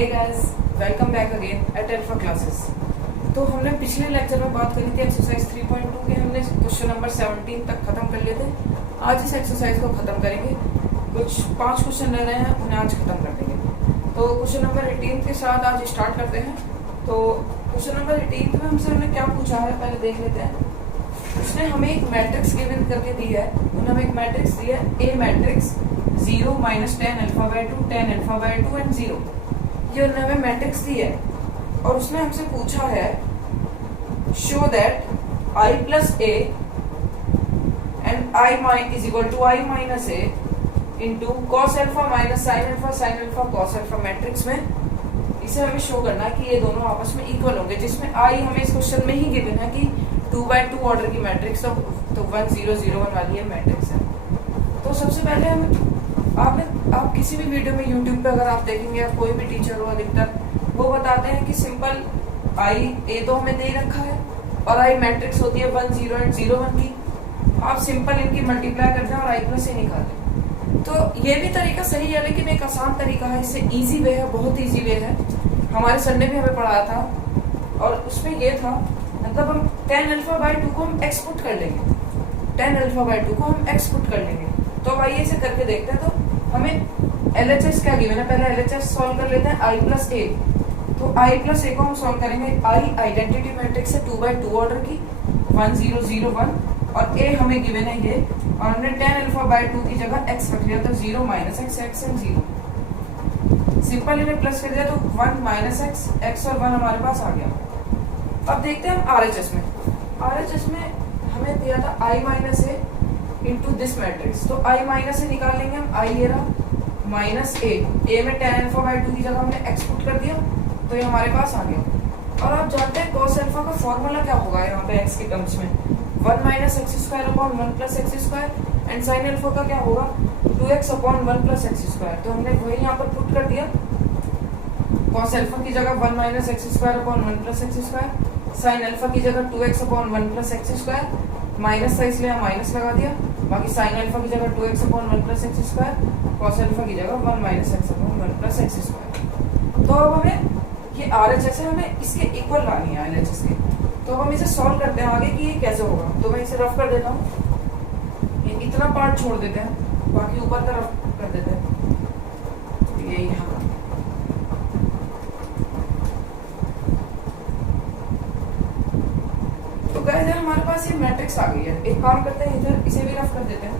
Hey guys, welcome back again at Alpha Classes. तो हमने पिछले लेक्चर में बात करी थी एक्सरसाइज 3.2 के। हमने क्वेश्चन नंबर 17 तक खत्म कर लिए थे। आज इस एक्सरसाइज को खत्म करेंगे। कुछ 5 क्वेश्चन रह रहे हैं, उन्हें आज खत्म कर देंगे। तो क्वेश्चन नंबर 18 के साथ आज स्टार्ट करते हैं। तो क्वेश्चन नंबर 18 में हमसे उन्होंने क्या पूछा है पहले देख लेते हैं। उसने हमें एक मैट्रिक्स गिवन करके दी है। उन्होंने हमें एक मैट्रिक्स दी है, ए मैट्रिक्स 0 -10 α/2 10 α/2 एंड 0। ये उन्होंने हमें मैट्रिक्स दी है और उसने हमसे पूछा है show that i plus a and i is equal to i minus a into cos alpha minus sine alpha cos alpha matrix में इसे हमें शो करना है कि ये दोनों आपस में इक्वल होंगे, जिसमें i हमें इस क्वेश्चन में ही गिवन है कि 2x2 ऑर्डर की मैट्रिक्स तो 1 0 0 1 वाली ये मैट्रिक्स है। तो सबसे पहले हम आप किसी भी वीडियो में YouTube पे अगर आप देखेंगे या कोई भी टीचर हो अधिकतर वो बताते हैं कि सिंपल a तो हमें दे ही रखा है और i मैट्रिक्स होती है 1 0 एंड 0 1 की। आप सिंपल इनकी मल्टीप्लाई करते हैं और i प्लस a निकालते। तो ये भी तरीका सही है, लेकिन एक आसान तरीका है, इससे इजी वे है, बहुत इजी वे है। हमारे सर ने भी हमें पढ़ाया था और उसमें ये था, मतलब हम tan α/2 को हम एक्सपुट कर लेंगे, tan α/2 को हम एक्सपुट कर लेंगे। तो अब आइए इसे करके देखते हैं। तो हमें LHS क्या गिवन है, पहले LHS सॉल्व कर लेते हैं i प्लस a। तो i प्लस a को हम सॉल्व करेंगे। i आइडेंटिटी मैट्रिक्स है 2x2 ऑर्डर की 1 0 0 1 और a हमें गिवन है ये, और हमने tan α/2 की जगह x रख लिया तो 0 - x x एंड 0। सिंपल इन्हें प्लस कर दिया तो 1 - x x और 1 हमारे पास आ गया। अब देखते हैं हम RHS में। RHS में हमें दिया था i minus a into this matrix. तो i माइनस a निकाल लेंगे हम। i ये रहा माइनस a में tan α/2 की जगह हमने x पुट कर दिया तो ये हमारे पास आ गया। और आप जानते हैं cos अल्फा का फॉर्मूला क्या होगा यहाँ पे x के टर्म्स में, 1 - x² upon 1 + x², and sin alpha का क्या होगा 2x अपॉन 1 + x²। तो हमने वही यहाँ पर पुट कर दिया। cos अल्फा की जगह 1 - x² upon 1 + x², sin alpha की जगह 2x अपॉन 1 + x², माइनस था इसलिए हम माइनस लगा दिया। बाकी sin अल्फा की जगह 2x upon 1 + x², cos alpha की जगह 1 - x अपॉन 1 + x²। तो अब हमें ये RHS है, हमें इसके इक्वल लानी है LHS के। तो अब हम इसे सॉल्व करते हैं आगे कि ये कैसे होगा। तो मैं इसे रफ कर देता हूँ, ये इतना पार्ट छोड़ देते हैं, बाकी ऊपर का रफ कर देते हैं। ये यहाँ तो गाइस यार हमारे पास ये मैट्रिक्स आ गई है। एक काम करते हैं, इधर इसे भी रफ कर देते हैं।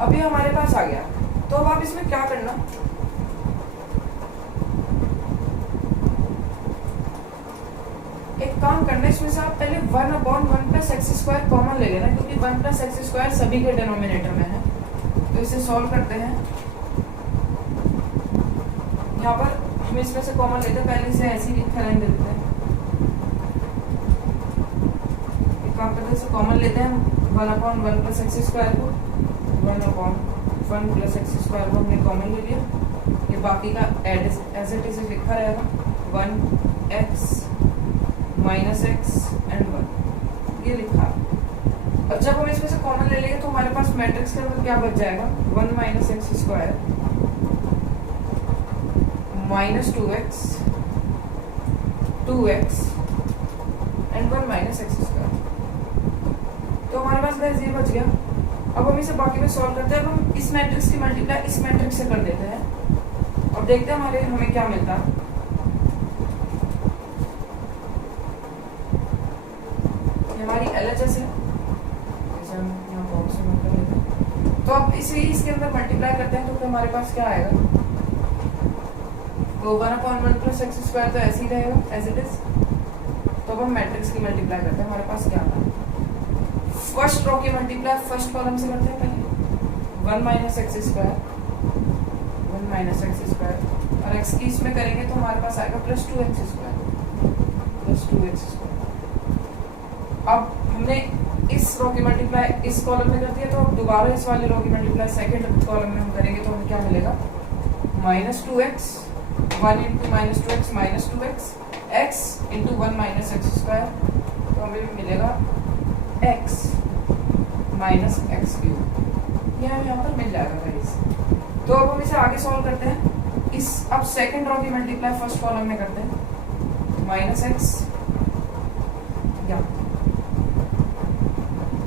अभी हमारे पास आ गया। तो अब आप इसमें क्या करना, एक काम करना, इसमें से आप पहले 1/1 + x² कॉमन ले लेना, क्योंकि 1 + x² सभी के डिनोमिनेटर में है। तो इसे सॉल्व करते हैं। यहाँ पर हम इसमें से कॉमन लेते हैं, पहले इसे ऐसे ही लिख देते हैं। एक काम करते हैं, इसे कॉमन लेते हैं 1/1 + x² को, 1/1 + x² को हमने कॉमन ले लिया। ये बाकी का एज इट इज लिखा रहेगा 1x -x एंड 1 ये लिखा। और जब हम इसमें से कॉमन ले लेंगे तो हमारे पास मैट्रिक्स के अंदर क्या बच जाएगा, 1 - x² -2x 2x and 1 - x²। तो हमारे पास गाइस ये बच गया। अब हम इसे बाकी में सॉल्व करते हैं। अब हम इस मैट्रिक्स की मल्टीप्लाई इस मैट्रिक्स से कर देते हैं और देखते हैं हमें क्या मिलता है। ये हमारी LHS है, जैसे हम यहाँ बॉक्स में कर लेते हैं। तो अब इसे इसके अंदर मल्टीप्लाई करते हैं तो फिर हमारे पास क्या आएगा, तो 1/1 + x² तो ऐसे ही रहेगा एज इट इज। तो अब हम मैट्रिक्स की मल्टीप्लाई करते हैं, हमारे पास क्या आता है। फर्स्ट रो की मल्टीप्लाई फर्स्ट कॉलम से करते हैं पहले, 1 - x² 1 - x² और x की इसमें करेंगे तो हमारे पास आएगा +2x²। अब हमने इस रो की मल्टीप्लाई इस कॉलम में कर दिया, तो अब दोबारा इस वाले रो की मल्टीप्लाई सेकंड कॉलम में हम करेंगे तो हमें क्या मिलेगा, -2x 1 × -2x -2x x × 1 - x²। तो हमें मिलेगा x - x³ ये हमें यहाँ पर मिल जाएगा गाइस। तो अब हम इसे आगे सॉल्व करते हैं। अब सेकंड रो की मल्टीप्लाई फर्स्ट कॉलम में करते हैं, माइनस एक्स या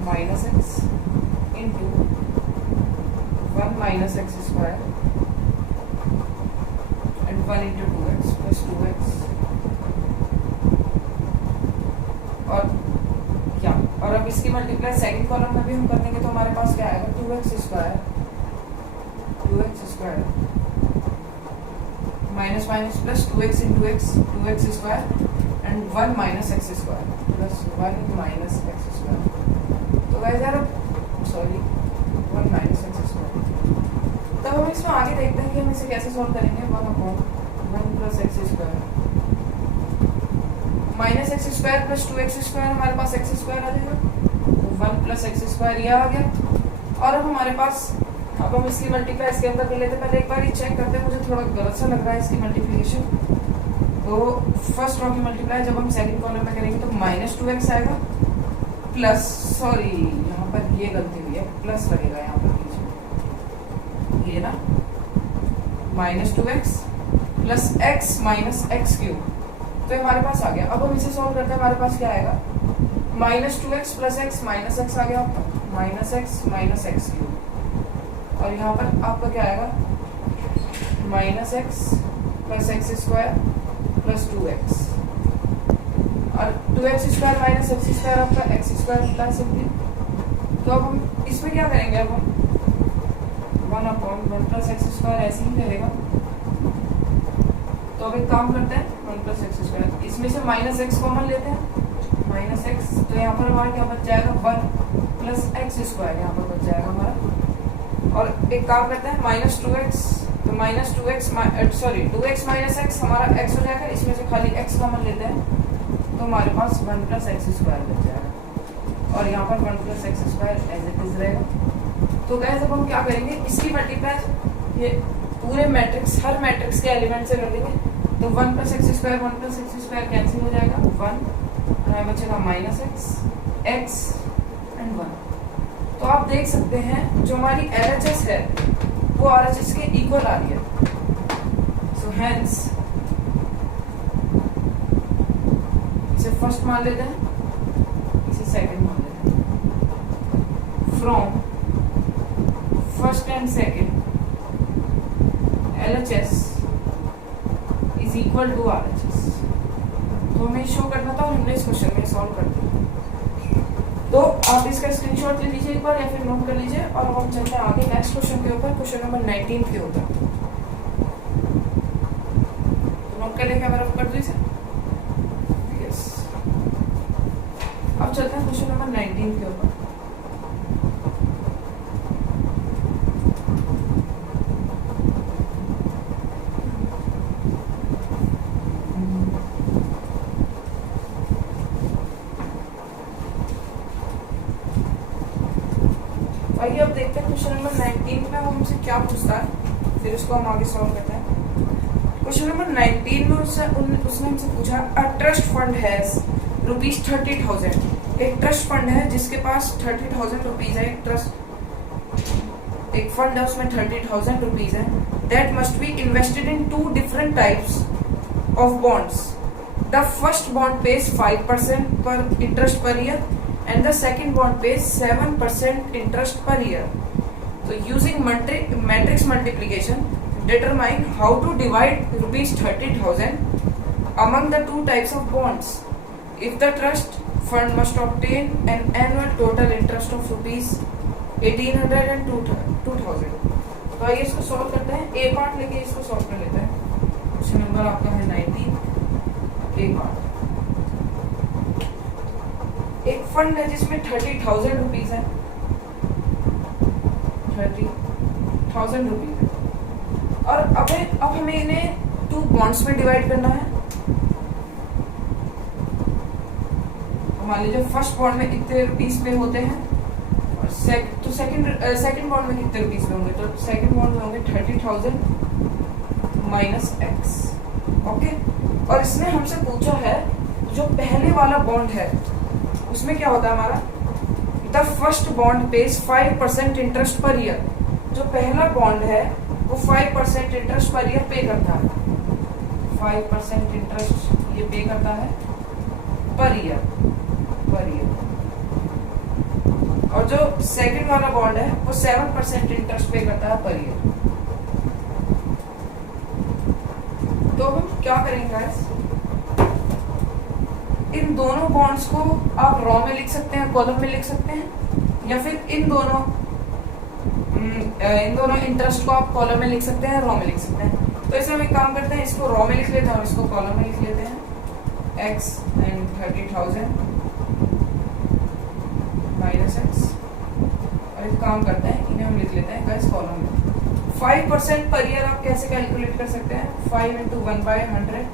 minus x into 1 minus x square and 1 into 2x plus 2x और अब इसकी मल्टीप्लाई सेकंड कॉलम में भी हम कर देंगे, तो हमारे पास क्या आएगा 2x square minus minus plus 2x into x 2x square and 1 minus x square plus 1 minus x square. तो गाइस यार 1 माइनस एक्स स्क्वायर। तब हम इसमें आगे देखते हैं कि हम इसे कैसे सॉल्व करेंगे। 1 plus x square minus x square plus 2x square, हमारे पास एक्स स्क्वायर आ जाएगा, तो 1 प्लस एक्स स्क्वायर यह आ गया। और अब हमारे पास, अब हम इसकी मल्टीप्लाई इसके अंदर कर लेते हैं। पहले एक बार ये चेक करते हैं, मुझे थोड़ा गलत सा लग रहा है इसकी मल्टीप्लिकेशन। तो फर्स्ट रो की मल्टीप्लाई जब हम सेकंड कॉलम में करेंगे तो माइनस 2x आएगा प्लस, सॉरी यहाँ पर ये गलती हुई है, प्लस लगेगा यहाँ पर बीच में, ये ना minus 2x plus x minus x cube. तो हमारे पास आ गया। अब हम इसे सॉल्व करते हैं, हमारे पास क्या आएगा minus 2x plus x minus x आ गया आपका, minus x minus x cube. और यहाँ पर आपका क्या आएगा minus x plus x square plus 2x और 2x square minus x square आपका एक्स स्क्वायर होता है सिंपली। तो अब हम इसमें क्या करेंगे, अब हम 1/1 प्लस एक्स स्क्वायर ऐसे ही रहेगा। तो अब एक काम करते हैं 1 प्लस एक्स स्क्वायर, इसमें से माइनस एक्स कॉमन लेते हैं, माइनस एक्स, तो यहाँ पर हमारा क्या बच जाएगा 1 प्लस एक्स स्क्वायर यहाँ पर बच जाएगा हमारा। और एक काम करते हैं माइनस 2x, तो minus 2x sorry 2x minus x हमारा x हो जाएगा, इसमें से खाली x कॉमन लेते हैं, तो हमारे पास 1 प्लस एक्स स्क्वायर बच जाएगा। और यहाँ पर 1 plus x square as it is रहेगा। तो गाइस अब हम क्या करेंगे, इसकी मल्टीप्लाई ये पूरे मैट्रिक्स, हर मैट्रिक्स के एलिमेंट से कर देंगे। तो 1 प्लस एक्स स्क्वायर कैंसिल हो जाएगा, 1 और हमें बचेगा माइनस एक्स एंड 1। तो आप देख सकते हैं जो हमारी LHS है वो RHS के इक्वल आ रही है। सो हेंस इसे फर्स्ट मान लेते हैं, इसे सेकंड मान लेते हैं। From first and second LHS is equal to RHS। तो हमें शो करना था और हमने इस क्वेश्चन में सॉल्व कर दिया। तो आप इसका स्क्रीनशॉट ले लीजिए एक बार या फिर नोट कर लीजिए, और अब हम चलते हैं आगे नेक्स्ट क्वेश्चन के ऊपर, क्वेश्चन नंबर 19 के ऊपर। तो नोट कर लिया क्या मेरा, कर दीजिए। यस, अब चलते हैं क्वेश्चन नंबर 19 के ऊपर। आइए अब देखते हैं क्वेश्चन नंबर 19 में वो हमसे क्या पूछता है, फिर उसको हम आगे सॉल्व करते हैं। क्वेश्चन नंबर 19 में उसने हमसे पूछा अ ट्रस्ट फंड हैज ₹30,000। एक ट्रस्ट फंड है जिसके पास 30,000 रुपीज है। एक फंड है उसमें 30,000 रुपीज है। That must be invested in 2 different types of bonds. The first bond page 5% पर interest per year and the second bond pays 7% interest per year. So using matrix multiplication, determine how to divide rupees 30,000 among the 2 types of bonds. If the trust fund must obtain an annual total interest of rupees 1,800 and 2,000. तो आइए इसको solve करते हैं। ए part लेके इसको solve कर लेते हैं। क्वेश्चन नंबर आपका है 19, ए पार्ट। एक फंड है जिसमें 30,000 रुपीज है, 30,000 रुपीज है। और अब हमें इन्हें 2 बॉन्ड्स में डिवाइड करना है। मान लीजिए फर्स्ट बॉन्ड में कितने रुपीज पे होते हैं, और सेकंड बॉन्ड में कितने रुपीज पे होंगे। तो सेकंड बॉन्ड में होंगे 30,000 माइनस एक्स। ओके, और इसने हमसे पूछा है जो पहले वाला बॉन्ड है उसमें क्या होता है हमारा, the first bond page 5% interest per year. जो पहला बॉन्ड है वो 5% इंटरेस्ट पर ईयर पे करता है, 5% इंटरेस्ट ये पे करता है पर ईयर। और जो सेकंड वाला बॉन्ड है वो 7% इंटरेस्ट पे करता है पर ईयर। तो हम क्या करेंगे गाइस, इन दोनों बॉन्ड्स को आप रॉ में लिख सकते हैं, कॉलम में लिख सकते हैं, या फिर इन दोनों इंटरेस्ट को आप कॉलम में लिख सकते हैं, रॉ में लिख सकते हैं। तो इसे हम एक काम करते हैं, इसको रॉ में लिख लेते हैं और इसको कॉलम में लिख लेते हैं। x एंड 30,000 माइनस x, और एक काम करते हैं, इन्हें हम लिख लेते हैं गाइस कॉलम में। 5% पर ईयर आप कैसे कैलकुलेट कर सकते हैं, 5 इंटू 1/100,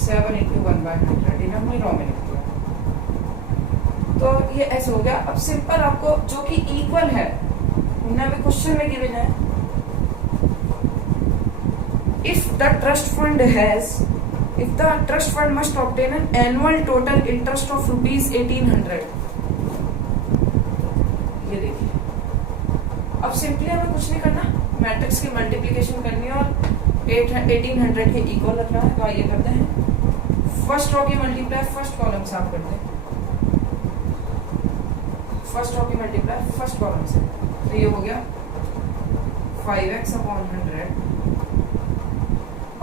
7 इंटू 1/100, इन्हें हमने रॉ में लिख लिया। तो ये ऐसे हो गया। अब सिंपल आपको जो कि इक्वल है, हमें क्वेश्चन में गिवन है, if the trust fund must obtain an annual total interest of rupees 1800, ये देखिए। अब सिंपली हमें कुछ नहीं करना, मैट्रिक्स की मल्टीप्लिकेशन करनी है और 1800 के इक्वल रखना है। तो आइए करते हैं, फर्स्ट रो की मल्टीप्लाई फर्स्ट कॉलम से आप करते हैं, फर्स्ट रो की मल्टीप्लाई फर्स्ट कॉलम से। तो ये हो गया 5x अपॉन 100,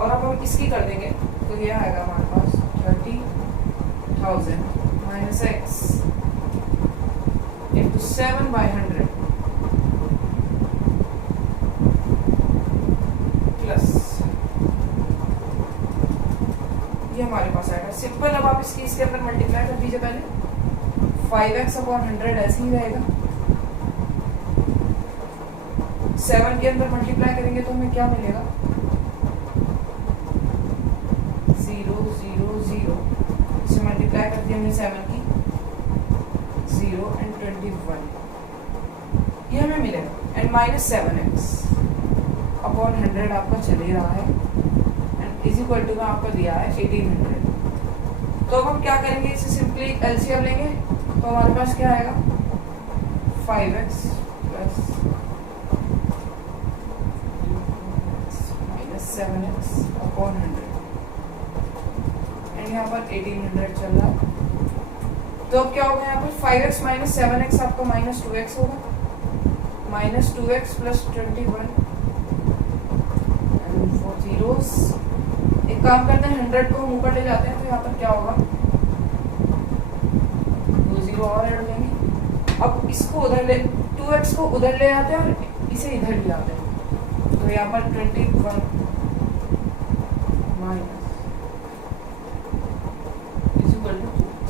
और अब हम इसकी कर देंगे तो ये आएगा हमारे पास 30,000 माइनस x इंटू 7/100 प्लस, ये हमारे पास आएगा सिंपल। अब आप इसके अंदर मल्टीप्लाई कर दीजिए पहले, 5x अपॉन 100 ऐसे ही रहेगा, 7 के अंदर मल्टीप्लाई करेंगे तो हमें क्या मिलेगा, 0 0 0, इसे मल्टीप्लाई कर दिया हमने 7 की, 0 एंड 21, ये हमें मिलेगा। एंड माइनस 7x अपॉन 100 आपका चल ही रहा है, एंड इज इक्वल टू में आपको दिया है 1800। तो अब हम क्या करेंगे, इसे सिंपली एलसीएम लेंगे, तो हमारे पास क्या आएगा, 5x plus 7x upon 100, and यहाँ पर 1800 चल रहा है। तो अब क्या होगा, यहाँ पर 5x माइनस 7x आपका माइनस 2x होगा, minus 2x plus 21 and 4 zeros। एक काम करते हैं, 100 को हम ऊपर ले जाते हैं, तो यहाँ पर क्या होगा, 2 0 और ऐड देंगे। अब इसको उधर ले, 2x को उधर ले आते हैं और इसे इधर ले आते हैं, तो यहाँ पर 21 माइनस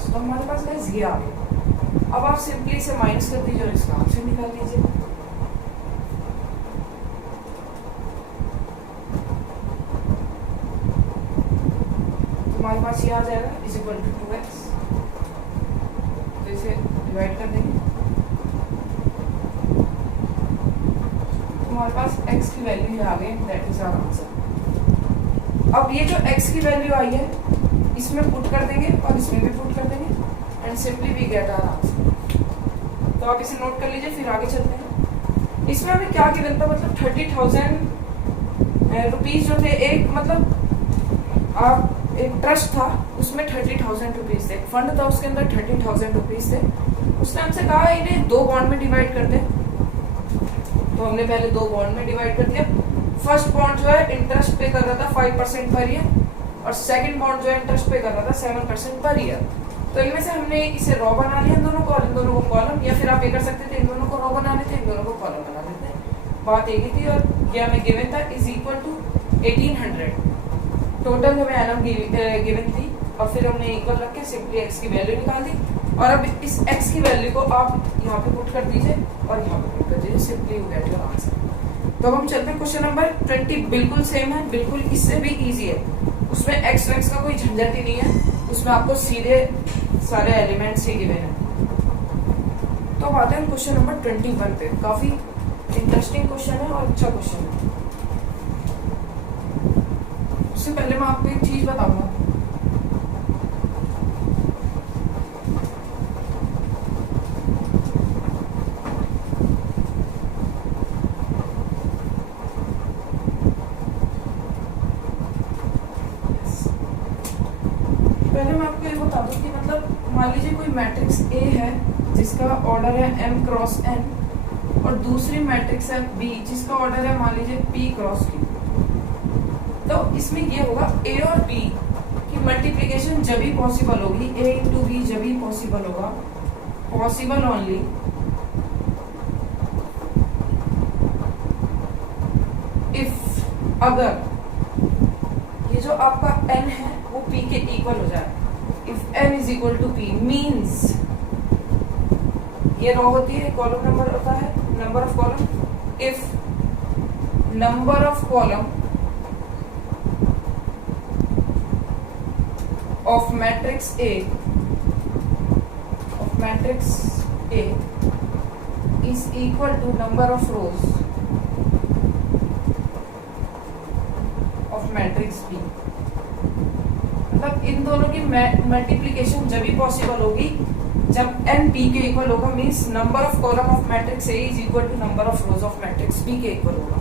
तो हमारे पास गाइस ये आ गया। अब आप सिंपली इसे माइनस कर दीजिए और इसका आंसर निकाल दीजिए। हमारे पास ये आ जाएगा इज इक्वल टू 2x, तो इसे डिवाइड कर देंगे, तो हमारे पास x की वैल्यू आ गई, दैट इज आवर आंसर। अब ये जो x की वैल्यू आई है इसमें पुट कर देंगे और इसमें भी पुट कर देंगे, and simply we get our answer. तो आप इसे नोट कर लीजिए, फिर आगे चलते हैं। इसमें हमें क्या गिवन था, मतलब 30,000 रुपीज जो थे, एक मतलब आप एक ट्रस्ट था उसमें 30,000 रुपीज थे, फंड था उसके अंदर 30,000 रुपीज थे। उसने हमसे कहा इन्हें 2 बॉन्ड में डिवाइड कर दे, तो हमने पहले 2 बॉन्ड में डिवाइड कर दिया। फर्स्ट बॉन्ड जो है इंटरेस्ट पे कर रहा था 5% पर ईयर, और सेकंड बॉन्ड जो है इंटरेस्ट पे कर रहा था 7% पर ईयर। तो इनमें से हमने इसे रॉ बना लिया इन दोनों को, और इन दोनों को कॉलम, या फिर आप ये कर सकते थे इन दोनों को रॉ बना लेते, इन दोनों को कॉलम बना लेते। बात एक ही थी, और ये हमें गिवन था इज इक्वल टू 1800, टोटल हमें एनम गिवन थी, और फिर हमने इक्वल रख के सिंपली एक्स की वैल्यू निकाल दी। और अब इस एक्स की वैल्यू को आप यहाँ पे पुट कर दीजिए और यहाँ पे पुट कर दीजिए, simply you get your answer. तो अब हम चलते हैं क्वेश्चन नंबर 20, बिल्कुल सेम है, बिल्कुल इससे भी इजी है, उसमें एक्स वैक्स का कोई झंझट ही नहीं है, उसमें आपको सीधे सारे एलिमेंट्स ही गिवन है। तो अब आते हैं क्वेश्चन नंबर 21 पे, काफी इंटरेस्टिंग क्वेश्चन है और अच्छा क्वेश्चन है। उससे पहले मैं आपको एक चीज बताऊंगा, दूं कि मतलब मान लीजिए कोई मैट्रिक्स A है जिसका ऑर्डर है m क्रॉस n और दूसरी मैट्रिक्स है B जिसका ऑर्डर है मान लीजिए p क्रॉस q, तो इसमें ये होगा A और B की मल्टीप्लिकेशन जब भी पॉसिबल होगी, A इंटू B जब भी पॉसिबल होगा, पॉसिबल ओनली इफ अगर ये जो आपका n है वो p के इक्वल हो जाए। If n is equal to p means ये रो होती है, कॉलम नंबर होता है, number of column. If number of column of matrix A is equal to number of rows of matrix B, मतलब इन दोनों की मल्टीप्लिकेशन जब भी पॉसिबल होगी जब n p के इक्वल होगा, means number of column of matrix A is equal to number of rows of matrix B के इक्वल होगा।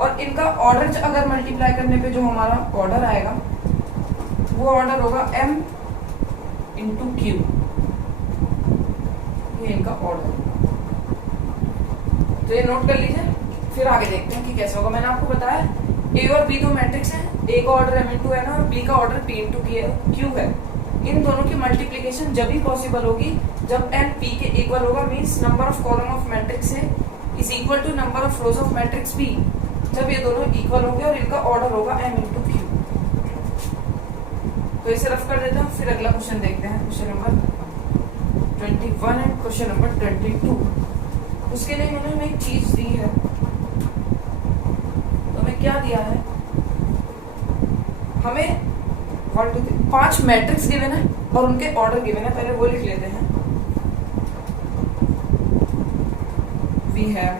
और इनका ऑर्डर अगर मल्टीप्लाई करने पे जो हमारा ऑर्डर आएगा वो ऑर्डर होगा m इंटू Q, ये इनका ऑर्डर। तो ये नोट कर लीजिए, फिर आगे देखते हैं कि कैसे होगा। मैंने आपको बताया A और B दो मैट्रिक्स हैं, A का ऑर्डर m इंटू n और B का ऑर्डर p इंटू Q है। इन दोनों की मल्टीप्लिकेशन जब भी पॉसिबल होगी जब n p के इक्वल होगा, means number of column of matrix A is equal to number of rows of matrix B, जब ये दोनों इक्वल होंगे और इनका ऑर्डर होगा m इंटू Q। तो इसे रफ कर देते हैं, फिर अगला क्वेश्चन देखते हैं, question number 21 and question number 22। उसके लिए मैंने हमें एक चीज दी है, तो हमें क्या दिया है, हमें 1 2 3 5 मैट्रिक्स गिवन है और उनके ऑर्डर गिवन है। पहले वो लिख लेते हैं। वी हैव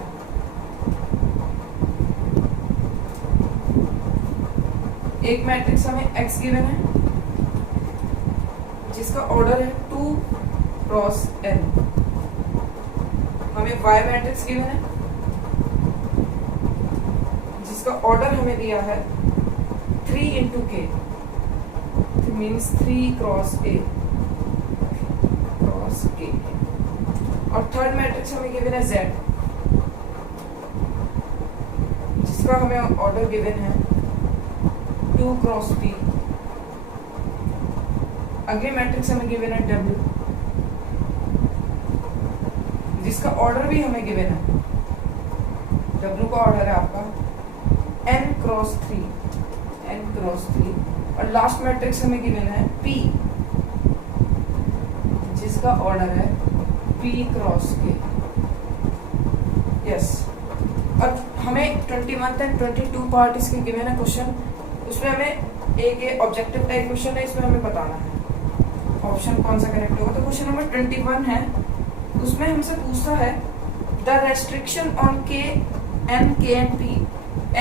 एक मैट्रिक्स हमें x गिवन है जिसका ऑर्डर है 2 क्रॉस n। हमें y मैट्रिक्स गिवन है जिसका ऑर्डर हमें दिया है 3 into k, means 3 cross a cross k। और थर्ड मैट्रिक्स हमें गिवन है z जिसका हमें ऑर्डर गिवन है 2 क्रॉस p। अगली मैट्रिक्स हमें गिवन है w जिसका ऑर्डर भी हमें गिवन है, w का ऑर्डर है आपका n क्रॉस 3। और लास्ट मैट्रिक्स हमें गिवन है p जिसका ऑर्डर है p क्रॉस k। यस, अब हमें 21 एंड 22 पार्ट इसके गिवन है क्वेश्चन। उसमें हमें एक ऑब्जेक्टिव टाइप क्वेश्चन है, इसमें हमें बताना है ऑप्शन कौन सा करेक्ट होगा। तो क्वेश्चन नंबर 21 है, उसमें हमसे पूछता है the restriction on k n k and p,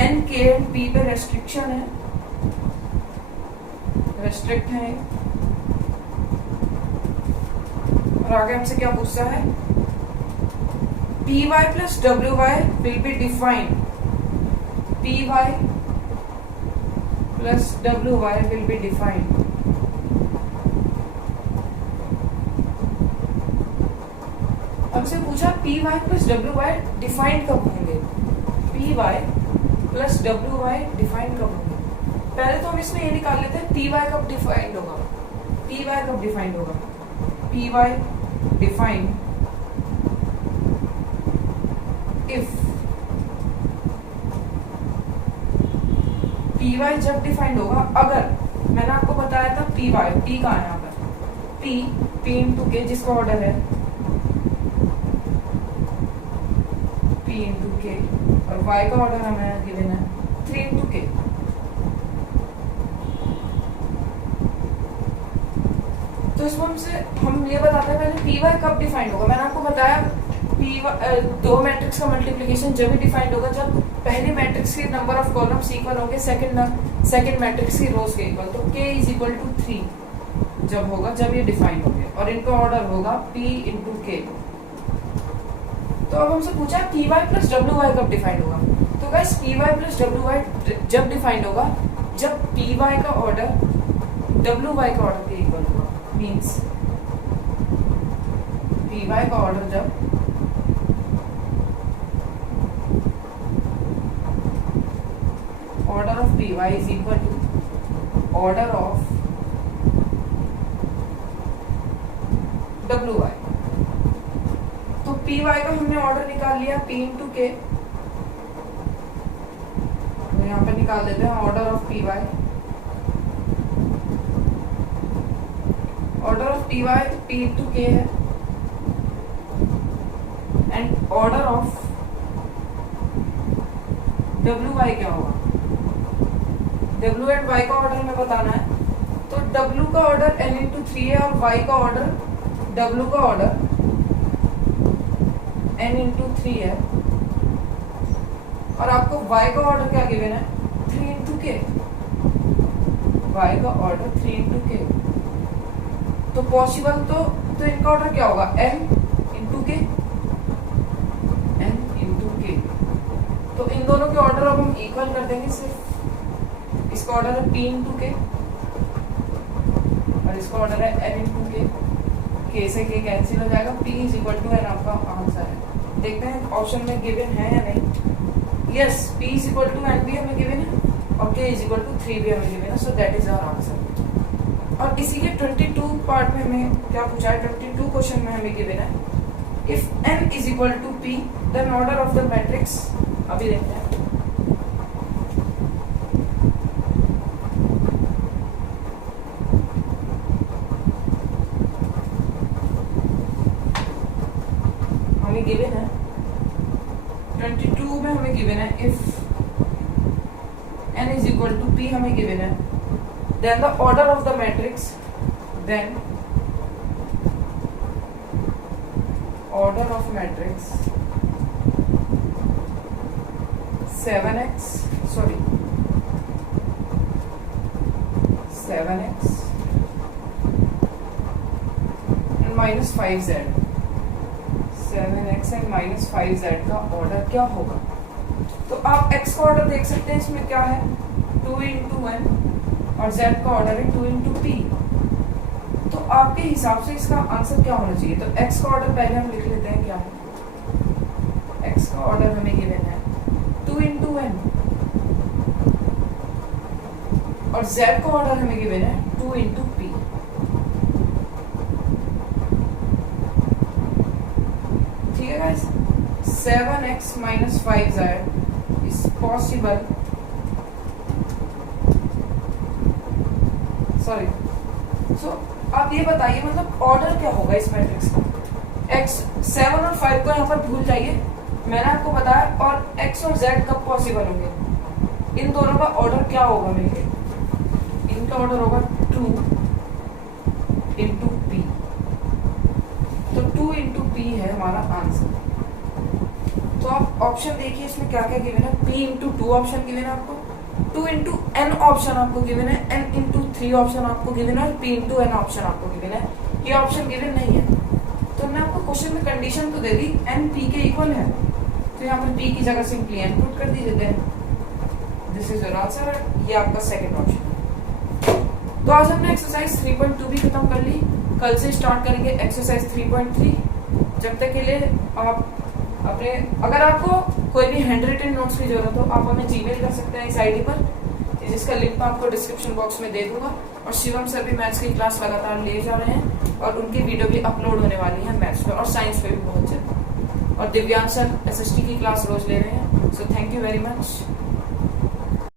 n k and p पे रेस्ट्रिक्शन है, रेस्ट्रिक्ट है। और आगे हमसे क्या पूछता है, py plus wy will be defined, py plus wy will be defined। हमसे पूछा py plus wy डिफाइंड कब होंगे, py plus wy डिफाइंड कब होंगे। पहले तो हम इसमें ये निकाल लेते हैं py कब डिफाइंड होगा, py कब डिफाइंड होगा, py डिफाइंड इफ py जब डिफाइंड होगा, अगर मैंने आपको बताया था py, p कहाँ है यहाँ पर, p इंटू k जिसका ऑर्डर है p इंटू k और y का ऑर्डर हमें गिवन है 3 इंटू k। तो इसमें हम ये बताते हैं पहले py कब डिफाइंड होगा। मैंने आपको बताया दो मैट्रिक्स का मल्टीप्लिकेशन जब भी डिफाइंड होगा जब पहली मैट्रिक्स के नंबर ऑफ कॉलम्स इक्वल होंगे सेकंड मैट्रिक्स की रोज के इक्वल। तो k इज इक्वल टू 3 जब होगा, जब ये डिफाइंड होंगे और इनका ऑर्डर होगा p इंटू k। तो अब हमसे पूछा py प्लस wy कब डिफाइंड होगा। तो गाइस py प्लस wy जब डिफाइंड होगा जब py का ऑर्डर wy का ऑर्डर के इक्वल होगा। मीन्स पी वाई का ऑर्डर जब order of P Y is equal to order of W Y. तो पी वाई का हमने ऑर्डर निकाल लिया पी इंटू के, तो यहाँ पे निकाल देते हैं order of P Y. Order of P Y P into K है, and order of W Y क्या होगा? डब्ल्यू एंड वाई का ऑर्डर हमें बताना है, तो डब्ल्यू का ऑर्डर n इंटू 3 है और वाई का ऑर्डर डब्ल्यू का ऑर्डर n इंटू 3 है, और आपको y का ऑर्डर क्या गिवन है? 3 इंटू के। y का ऑर्डर 3 इंटू के, तो पॉसिबल तो इनका ऑर्डर क्या होगा? n इंटू के, n इंटू के। तो इन दोनों के ऑर्डर अब हम इक्वल कर देंगे सिर्फ। इसका ऑर्डर है p इंटू के और इसका ऑर्डर है n इंटू के से k कैंसिल हो जाएगा, p is equal to n आपका आंसर है। देखते हैं ऑप्शन में गिवन है या नहीं। Yes, p is equal to n भी हमें गिवन है और k इज इक्वल टू 3 भी हमें गिवन है, so that is our answer. और इसी के 22 पार्ट में हमें क्या पूछा है? 22 क्वेश्चन में हमें गिवन है if n is equal to p then order of the matrix. अभी देखते हैं। हमें गिवन है 22 में हमें गिवन है if n is equal to p हमें गिवन है, then the order of the matrix, then order of matrix 7x and minus 5z, 7x and minus 5z का ऑर्डर क्या होगा? तो आप x का ऑर्डर देख सकते हैं, इसमें क्या है? 2 इंटू 1 और z का ऑर्डर है 2 इंटू p। तो आपके हिसाब से इसका आंसर क्या होना चाहिए? तो x का ऑर्डर पहले हम लिख लेते हैं क्या है। x का ऑर्डर हमें गिवन है 2 इंटू n और z का ऑर्डर हमें गिवन है 2 इंटू p। ठीक है guys, 7x minus 5z is possible, so आप ये बताइए मतलब ऑर्डर क्या होगा इस मैट्रिक्स का? x 7 और 5 को यहाँ पर भूल जाइए, मैंने आपको बताया। और x और z कब पॉसिबल होंगे? इन दोनों का ऑर्डर क्या होगा मिलके? इनका ऑर्डर होगा 2 इंटू p। तो 2 इंटू p है हमारा आंसर। तो आप ऑप्शन देखिए, इसमें क्या क्या गिवन है। p इंटू 2 ऑप्शन गिवन है आपको, 2 इंटू n ऑप्शन आपको गिवन है, n इंटू 3 ऑप्शन आपको गिवन है और p इंटू n ऑप्शन आपको गिवन है। ये ऑप्शन गिवन नहीं है, तो मैं आपको क्वेश्चन में कंडीशन तो दे दी n p के इक्वल है, तो यहाँ पर p की जगह सिंपली n पुट कर दीजिए, then this is your answer. ये आपका सेकंड ऑप्शन। तो आज हमने एक्सरसाइज 3.2 भी खत्म कर ली। कल से स्टार्ट करेंगे एक्सरसाइज 3.3। जब तक के लिए आप अपने, अगर आपको कोई भी हैंड रिटन नोट्स की जरूरत हो, आप हमें जीमेल कर सकते हैं इस आईडी पर, जिसका लिंक मैं आपको डिस्क्रिप्शन बॉक्स में दे दूंगा। और शिवम सर भी मैथ्स की क्लास लगातार ले जा रहे हैं और उनकी वीडियो भी अपलोड होने वाली है मैथ्स पे और साइंस पे भी बहुत जल्द। और दिव्यांश सर SST की क्लास रोज ले रहे हैं। So thank you very much.